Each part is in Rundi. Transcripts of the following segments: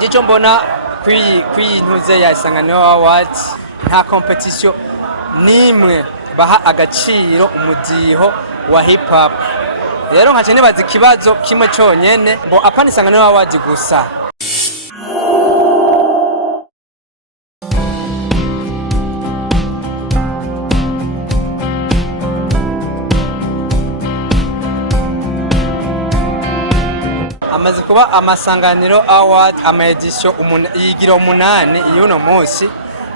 Ico mbona kw'intuze ya Isanganiro Awards nta competition nimwe baha agaciro umudiho wa hip hop. Rero nkaje nibaza ikibazo kimwe conyene ngo apana Isanganiro Awards gusa. Amaze kuba amasanganiro award ama edition yigira umunani y'uno munsi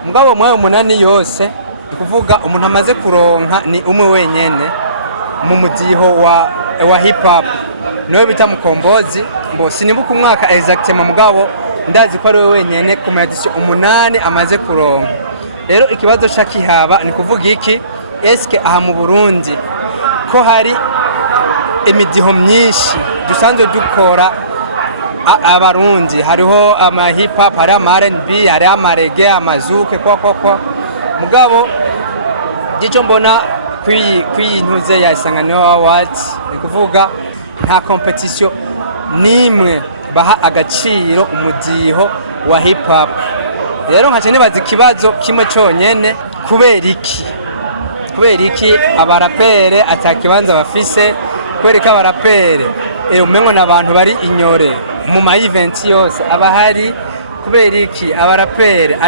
mugabo mwayo umunani yose kuvuga umuntu amaze kuronka ni umwe wenyene mu mudiho wa hip hop no bita Mukombozi ngo sinibuka umwaka exactement mugabo ndazi ko ari we wenyene ku edition umunani amaze kuronka. Rero ikibazo cyakihaba ni kuvuga iki eske aha mu Burundi ko hari imidiho myinshi dusanzwe dukora abarundi hariho ama hip hop hari ama R&B hari ama reggae amazuke kwa mugabo gico mbona kw'intuze ya Isanganiro Awards ni kuvuga nta competition nimwe baha agaciro umudiho wa hip hop. Rero nkaje nibaza ikibazo kimwe conyene kubera iki abarapere atakibanza bafise kwereka abarapere umengo n'abantu bari inyore mu ma event yose abahari kubera iki abarapere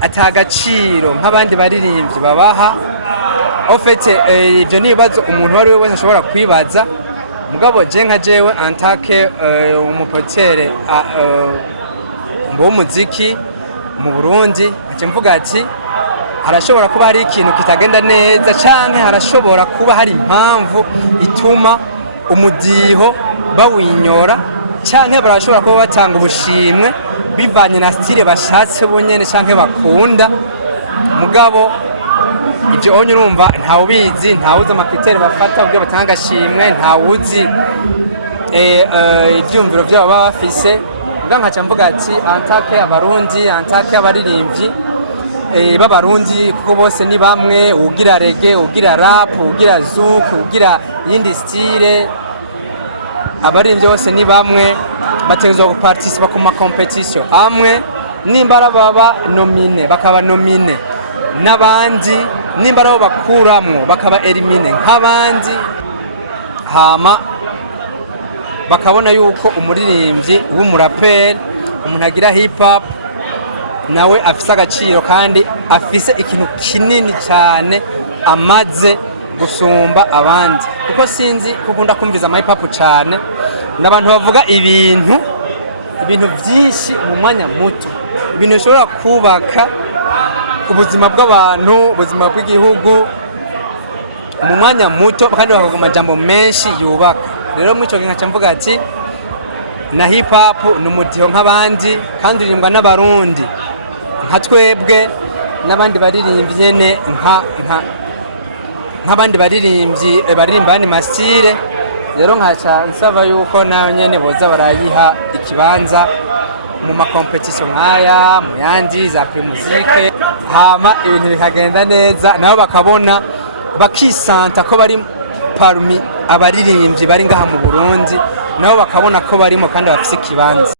atagaciro nk'abandi baririmbyi babaha ofete ibyo nibazo umuntu wari wese ashobora kwibaza mugabo je nka jewe antake umupotere w'umuziki mu Burundi aje mvuga ati harashobora kuba hari ikintu kitagenda neza canke harashobora kuba hari impamvu ituma umudiho bawinyora canke barashobora kuba batanga ubushimwe bivanye na style bashatse bonyene canke bakunda mugabo ivyo onye urumva ntawe ubizi ntawuzi amakriteri bafata ubwo batanga shimwe ntawuzi ivyumviro vyabo baba bafise nkaca mvuga ati antake abarundi antake abaririmbyi b'abarundi kuko bose ni bamwe ugira reggae ugira rap ugira zouk ugira yindi style abaririmbyi bose ni bamwe bategerezwa guparticipa ku ma competition amwe nimbara baba nomine bakaba nomine n'abandi nimbara bo bakuramwo bakaba elimine nk'abandi hama bakabona yuko umuririmbyi w'umuraperi umuntu agira hip hop nawe afise agaciro kandi afise ikintu kinini cyane amaze gusumba abandi kuko sinzi kukunda kumviza ama hip hop cyane n'abantu bavuga ibintu byinshi mu mwanya muto ibintu bishobora kubaka ubuzima bw'abantu ubuzima bw'igihugu mu mwanya muto kandi bakavuga amajambo menshi yubaka. Rero mwico nkaca mvuga ati na hip hop n'umudiho nk'abandi kandi urimbwa n'abarundi nka twebwe n'abandi baririmbyi nyene nk'abandi baririmbyi baririmba ni mastire. Rero nkaca nsaba yuko nayo nyene boza barayiha ikibanza mu ma competition nkaya mu yandi za Primusique hama ibintu bikagenda neza nabo bakabona bakisanta ko bari parmi abaririmbyi bari ngaha mu Burundi nabo bakabona ko barimo kandi bafise ikibanza.